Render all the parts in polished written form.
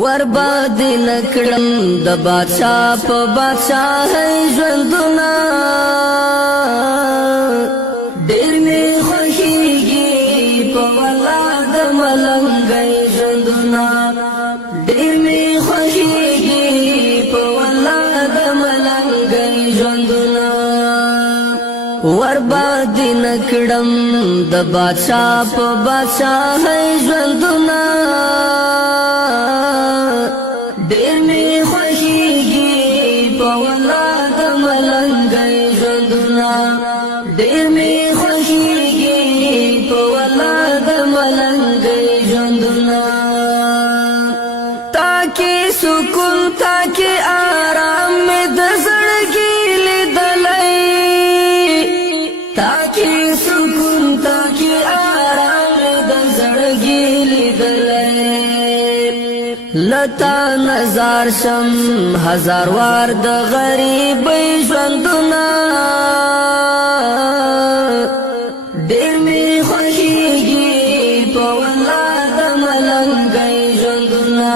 ورباد نکړم د بادشاہ په بادشاہ ژوندونه ډېر مې خوښېږي په والله د ملنګۍ ژوندونه ډېر مې خوښېږي په والله د ملنګۍ ژوندونه ورباد نکړم د بادشاہ په بادشاہ ژوندونه ډېر مې خوښېږي په والله د ملنګۍ ژوندونه ډېر مې خوښېږي په والله د ملنګۍ ژوندونه تا کې سکون تا کې آرام مې د زړګي لیدلی تا کې سکون تا کې آرام مې د زړګي لیدلی لتا نظر شم هزار وار د غریبۍ ژوندونه ډېر مې خوښېږي په والله د ملنګۍ ژوندونه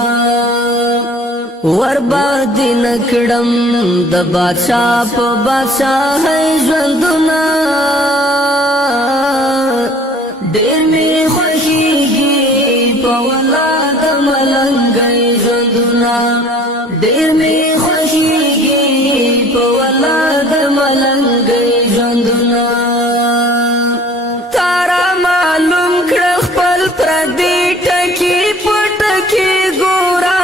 ورباد نکړم د بادشاہ په بادشاہ ژوندونه ډېر مې خوښېږي په والله د ملنګۍ ژوندونه ډېر مې خوښېږي په والله د ملنګۍ ژوندونه تا را معلوم کړه خپل پردي ټکي په ټکي ګوره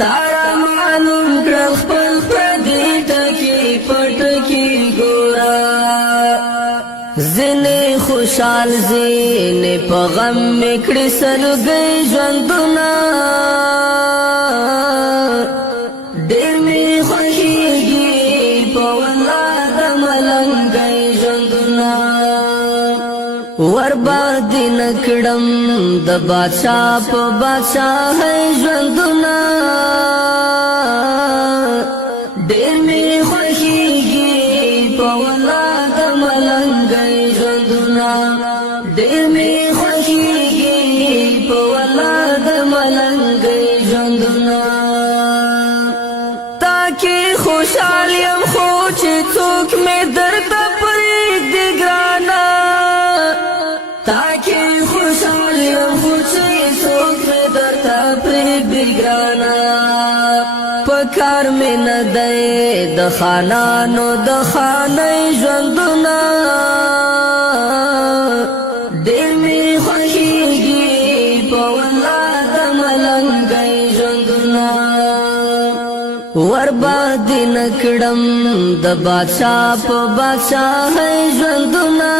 تا را معلوم کړه خپل پردي ټکي په ټکي ګوره ځینې خوشحال ځینې په غم مې کړې سلګۍ ژوندونه ډېر مې خوښېږي په والله د ملنګۍ ژوندونه ورباد نکړم د بادشاہ په بادشاہ ژوندونه ډېر مې خوښېږي په والله د ملنګۍ ژوندونه ډېر مې خوښېږي په والله د ملنګۍ ژوندونه تا کې خوشحال یم خو چې څوک مې درته پرېږدي ګرانه تا کې خوشحال یم خو چې څوک مې درته پرېږدي ګرانه په کار مې نه دی د خانانو د خانۍ ژوندونه ډېر مې خوښېږي په والله د ملنګۍ ژوندونه ورباد نکړم د بادشاہ په بادشاہ ژوندونه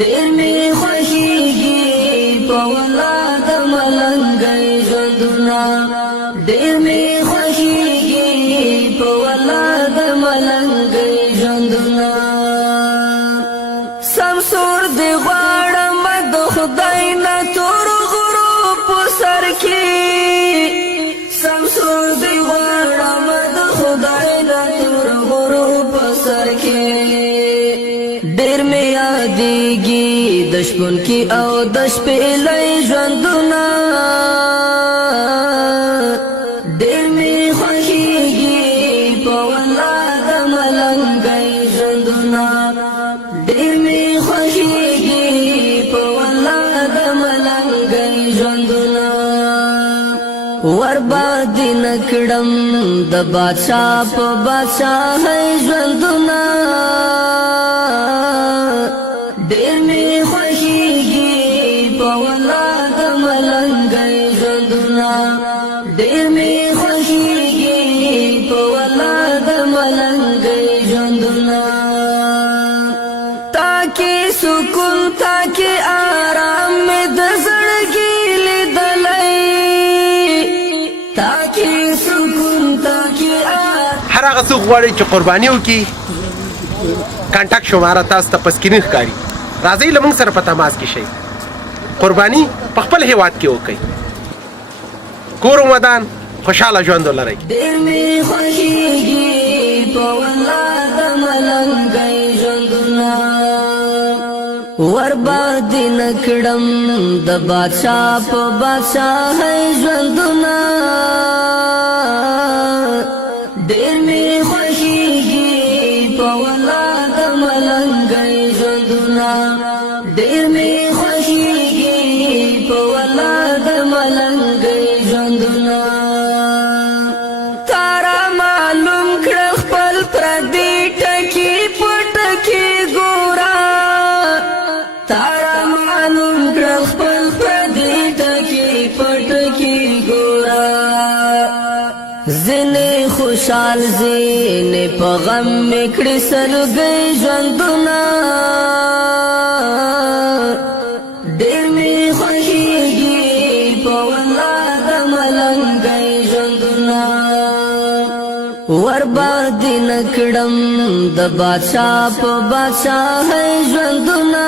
ډېر مې خوښېږي په والله د ملنګۍ ژوندونه ډېر مې خوښېږي په والله د ملنګۍ ژوندونه سمسور دی غواړم د خدای نه تور غرو په سر کې سمسور دی غواړم د خدای نه تور غرو په سر کې ډېر مې یادېږي د شپون کې او د شپېلۍ ژوندونه ډېر مې خوښېږي په والله د ملنګۍ ژوندونه ډېر مې خوښېږي په والله د ملنګۍ ژوندونه ورباد نکړم د بادشاہ په بادشاہ ژوندونه ډېر مې خوښېږي په والله د ملنګۍ ژوندونه ډېر مې خوښېږي په والله د ملنګۍ ژوندونه تا کې سکون تا کې آرام مې د زړګي لیدلی تا کې سکون تا کې هر هغه څوک غواړي چې قرباني وکړي کانټاکټ شماره تاسو ته په سکرین ښکاري راځئ له موږ سره په تماس کې شئ قرباني په خپل هیواد کې وکړئ کور و ودان خوشحاله ژوند ولرئ ډېر مې خوښېږي په والله د ملنګۍ ژوندونه ورباد نکړم د بادشاہ په بادشاہ ژوندونه ډېر می خوښیږي په ولاد ملنګي ژوندونه ډېر می خوښیږي په ولاد ملنګي ژوندونه تارا معلوم کړ خپل پردي ټکی پټکی ګورا تارا معلوم کړ خپل پردي ټکی پټکی ګورا زنه خوشحال زنه په غم میکړې سلګي ژوندونه ډېر می خوښیږي په ولاد ملنګي ژوندونه ورباد نکړم د بادشاہ په بادشاہ ژوندونه